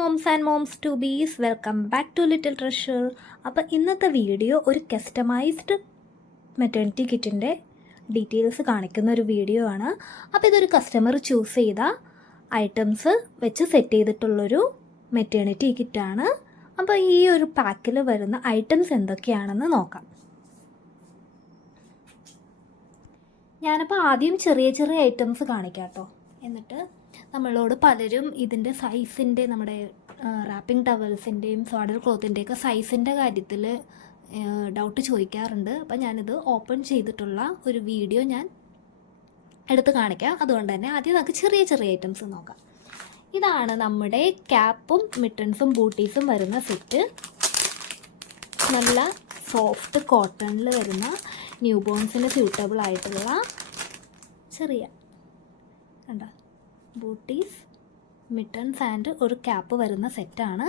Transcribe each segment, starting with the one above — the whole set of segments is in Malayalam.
Moms and moms to be's, welcome back to Little Treasure. അപ്പോൾ ഇന്നത്തെ വീഡിയോ ഒരു കസ്റ്റമൈസ്ഡ് മെറ്റേണിറ്റി കിറ്റിൻ്റെ ഡീറ്റെയിൽസ് കാണിക്കുന്ന ഒരു വീഡിയോ ആണ്. അപ്പോൾ ഇതൊരു കസ്റ്റമർ ചൂസ് ചെയ്ത ഐറ്റംസ് വെച്ച് സെറ്റ് ചെയ്തിട്ടുള്ളൊരു മെറ്റേണിറ്റി കിറ്റാണ്. അപ്പോൾ ഈ ഒരു പാക്കിൽ വരുന്ന ഐറ്റംസ് എന്തൊക്കെയാണെന്ന് നോക്കാം. ഞാനപ്പോൾ ആദ്യം ചെറിയ ചെറിയ ഐറ്റംസ് കാണിക്കാം കേട്ടോ. എന്നിട്ട് നമ്മളോട് പലരും ഇതിൻ്റെ സൈസിൻ്റെ, നമ്മുടെ റാപ്പിംഗ് ടവൽസിൻ്റെയും സ്വാഡൽ ക്ലോത്തിൻ്റെയൊക്കെ സൈസിൻ്റെ കാര്യത്തിൽ ഡൗട്ട് ചോദിക്കാറുണ്ട്. അപ്പോൾ ഞാനിത് ഓപ്പൺ ചെയ്തിട്ടുള്ള ഒരു വീഡിയോ ഞാൻ എടുത്ത് കാണിക്കാം. അതുകൊണ്ട് തന്നെ ആദ്യം നമുക്ക് ചെറിയ ചെറിയ ഐറ്റംസ് നോക്കാം. ഇതാണ് നമ്മുടെ ക്യാപ്പും മിട്ടൺസും ബൂട്ടീസും വരുന്ന സെറ്റ്. നല്ല സോഫ്റ്റ് കോട്ടണിൽ വരുന്ന ന്യൂ ബോൺസിന് സ്യൂട്ടബിൾ ആയിട്ടുള്ള ചെറിയ കണ്ട ബൂട്ടീസ്, മിട്ടൺസ് ആൻഡ് ഒരു ക്യാപ്പ് വരുന്ന സെറ്റാണ്.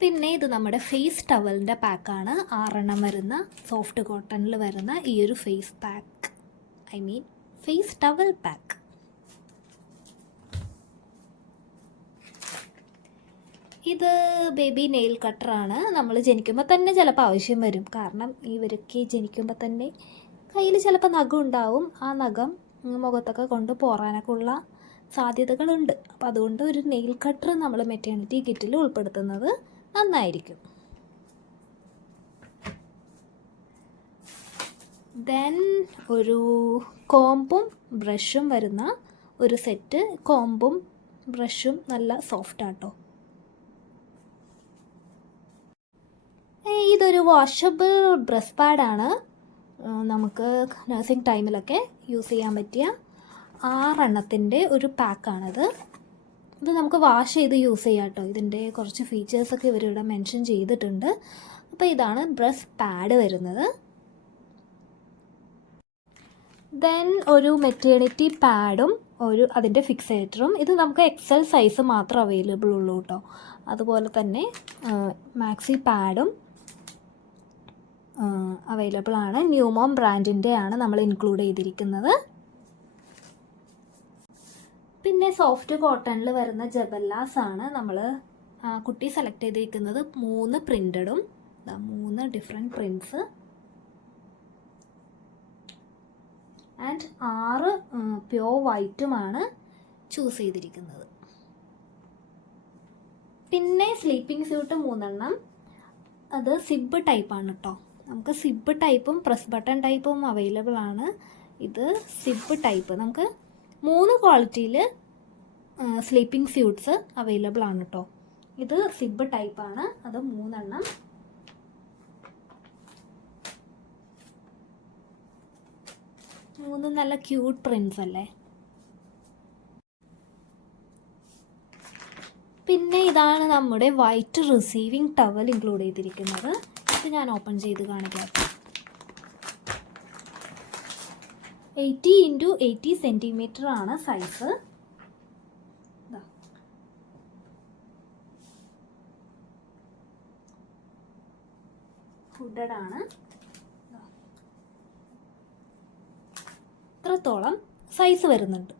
പിന്നെ ഇത് നമ്മുടെ ഫേസ് ടവലിൻ്റെ പാക്കാണ്. 6 വരുന്ന സോഫ്റ്റ് കോട്ടണിൽ വരുന്ന ഈ ഒരു face pack, face towel pack. ഇത് ബേബി നെയിൽ കട്ടറാണ്. നമ്മൾ ജനിക്കുമ്പോൾ തന്നെ ചിലപ്പോൾ ആവശ്യം വരും. കാരണം ഇവർക്ക് ജനിക്കുമ്പോൾ തന്നെ കയ്യിൽ ചിലപ്പോൾ നഖം ഉണ്ടാവും. ആ നഖം മുഖത്തൊക്കെ കൊണ്ട് പോറാനൊക്കെ ഉള്ള സാധ്യതകളുണ്ട്. അപ്പോൾ അതുകൊണ്ട് ഒരു നെയിൽ കട്ടർ നമ്മൾ മെറ്റേണിറ്റി കിറ്റിൽ ഉൾപ്പെടുത്തുന്നത് നന്നായിരിക്കും. ദെൻ ഒരു കോമ്പും ബ്രഷും വരുന്ന ഒരു സെറ്റ്. കോമ്പും ബ്രഷും നല്ല സോഫ്റ്റ് ആട്ടോ. ഇതൊരു വാഷബിൾ ബ്രഷ് പാഡാണ്. നമുക്ക് നഴ്സിംഗ് ടൈമിലൊക്കെ യൂസ് ചെയ്യാൻ പറ്റിയ 6 ഒരു പാക്കാണിത്. ഇത് നമുക്ക് വാഷ് ചെയ്ത് യൂസ് ചെയ്യാം കേട്ടോ. ഇതിൻ്റെ കുറച്ച് ഫീച്ചേഴ്സൊക്കെ ഇവരിവിടെ മെൻഷൻ ചെയ്തിട്ടുണ്ട്. അപ്പോൾ ഇതാണ് ബ്രഷ് പാഡ് വരുന്നത്. ദെൻ ഒരു മെറ്റേണിറ്റി പാഡും അതിൻ്റെ ഫിക്സേറ്ററും. ഇത് നമുക്ക് XL സൈസ് മാത്രം അവൈലബിൾ ഉള്ളൂ കേട്ടോ. അതുപോലെ തന്നെ മാക്സി പാഡും അവൈലബിൾ ആണ്. ന്യൂമോം ബ്രാൻഡിൻ്റെ ആണ് നമ്മൾ ഇൻക്ലൂഡ് ചെയ്തിരിക്കുന്നത്. പിന്നെ സോഫ്റ്റ് കോട്ടണിൽ വരുന്ന ജബല്ലാസ് ആണ് നമ്മൾ കുട്ടി സെലക്ട് ചെയ്തിരിക്കുന്നത്. 3 പ്രിൻ്റഡും 3 ഡിഫറെൻറ്റ് പ്രിൻറ്റ്സ് ആൻഡ് 6 പ്യോർ വൈറ്റുമാണ് ചൂസ് ചെയ്തിരിക്കുന്നത്. പിന്നെ സ്ലീപ്പിംഗ് സ്യൂട്ട് 3. അത് സിബ് ടൈപ്പാണ് കേട്ടോ. നമുക്ക് സിബ് ടൈപ്പും പ്രസ് ബട്ടൺ ടൈപ്പും അവൈലബിൾ ആണ്. ഇത് സിബ് ടൈപ്പ്. നമുക്ക് 3 ക്വാളിറ്റിയിൽ സ്ലീപ്പിംഗ് സ്യൂട്ട്സ് അവൈലബിൾ ആണ് കേട്ടോ. ഇത് സിബ് ടൈപ്പാണ്. അത് 3. 3 നല്ല ക്യൂട്ട് പ്രിൻസ് അല്ലേ. പിന്നെ ഇതാണ് നമ്മുടെ വൈറ്റ് റിസീവിങ് ടവൽ ഇൻക്ലൂഡ് ചെയ്തിരിക്കുന്നത്. ഇത് ഞാൻ ഓപ്പൺ ചെയ്ത് കാണിക്കാം. 80 × 80 സെൻറ്റിമീറ്റർ ആണ് സൈസ്. ഹുഡഡ് ആണ്. ഇത്രത്തോളം സൈസ് വരുന്നുണ്ട്.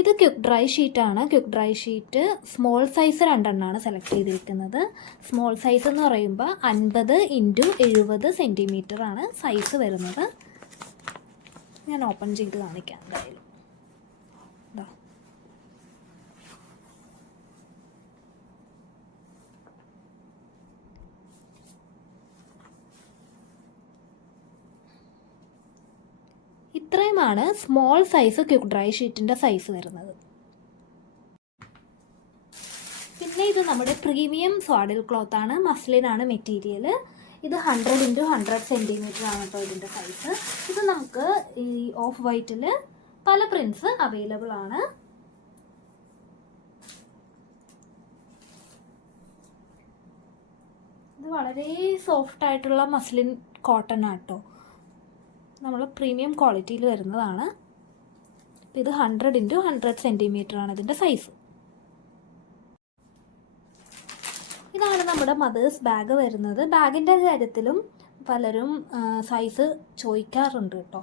ഇത് ക്വിക്ക് ഡ്രൈ ഷീറ്റാണ്. Quick dry sheet small size 2 select ചെയ്തിരിക്കുന്നത്. സ്മോൾ സൈസ് എന്ന് പറയുമ്പോൾ 50 × 70 സെൻറ്റിമീറ്റർ ആണ് സൈസ് വരുന്നത്. ഞാൻ ഓപ്പൺ ചെയ്ത് കാണിക്കാം. എന്തായാലും ഇത്രയുമാണ് സ്മോൾ സൈസ് ക്വിക്ക് ഡ്രൈ ഷീറ്റിൻ്റെ സൈസ് വരുന്നത്. പിന്നെ ഇത് നമ്മുടെ പ്രീമിയം സ്വാഡിൽ ക്ലോത്താണ്. മസ്ലിനാണ് മെറ്റീരിയൽ. ഇത് 100 × 100 സെൻറ്റിമീറ്റർ ആണ് കേട്ടോ ഇതിൻ്റെ സൈസ്. ഇത് നമുക്ക് ഈ ഓഫ് വൈറ്റിൽ പല പ്രിൻറ്റ്സ് അവൈലബിൾ ആണ്. ഇത് വളരെ സോഫ്റ്റ് ആയിട്ടുള്ള മസ്ലിൻ കോട്ടൺ ആട്ടോ. നമ്മൾ പ്രീമിയം ക്വാളിറ്റിയിൽ വരുന്നതാണ്. ഇത് 100 × 100 സെൻറ്റിമീറ്റർ ആണ് ഇതിൻ്റെ സൈസ്. ഇതാണ് നമ്മുടെ മദേഴ്സ് ബാഗ് വരുന്നത്. ബാഗിൻ്റെ കാര്യത്തിലും പലരും സൈസ് ചോദിക്കാറുണ്ട് കേട്ടോ,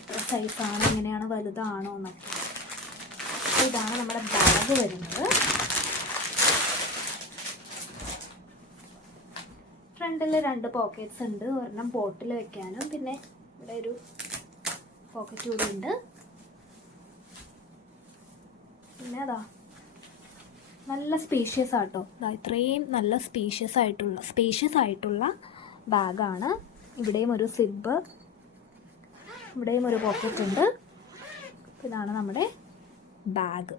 എത്ര സൈസാണ്, എങ്ങനെയാണ്, വലുതാണോ എന്നൊക്കെ. ഇതാണ് നമ്മുടെ ബാഗ് വരുന്നത്. ഫ്രണ്ടിൽ 2 പോക്കറ്റ്സ് ഉണ്ട്, ഒരെണ്ണം ബോട്ടിൽ വെക്കാനും പിന്നെ ഇവിടെ ഒരു പോക്കറ്റ് കൂടി ഉണ്ട്. പിന്നെ അതാ നല്ല സ്പേഷ്യസ് ആട്ടോ, ഇത്രയും നല്ല സ്പേഷ്യസ് ആയിട്ടുള്ള ബാഗാണ്. ഇവിടെയും ഒരു സിബ്, ഇവിടെയും ഒരു പോക്കറ്റ് ഉണ്ട്. ഇതാണ് നമ്മുടെ ബാഗ്.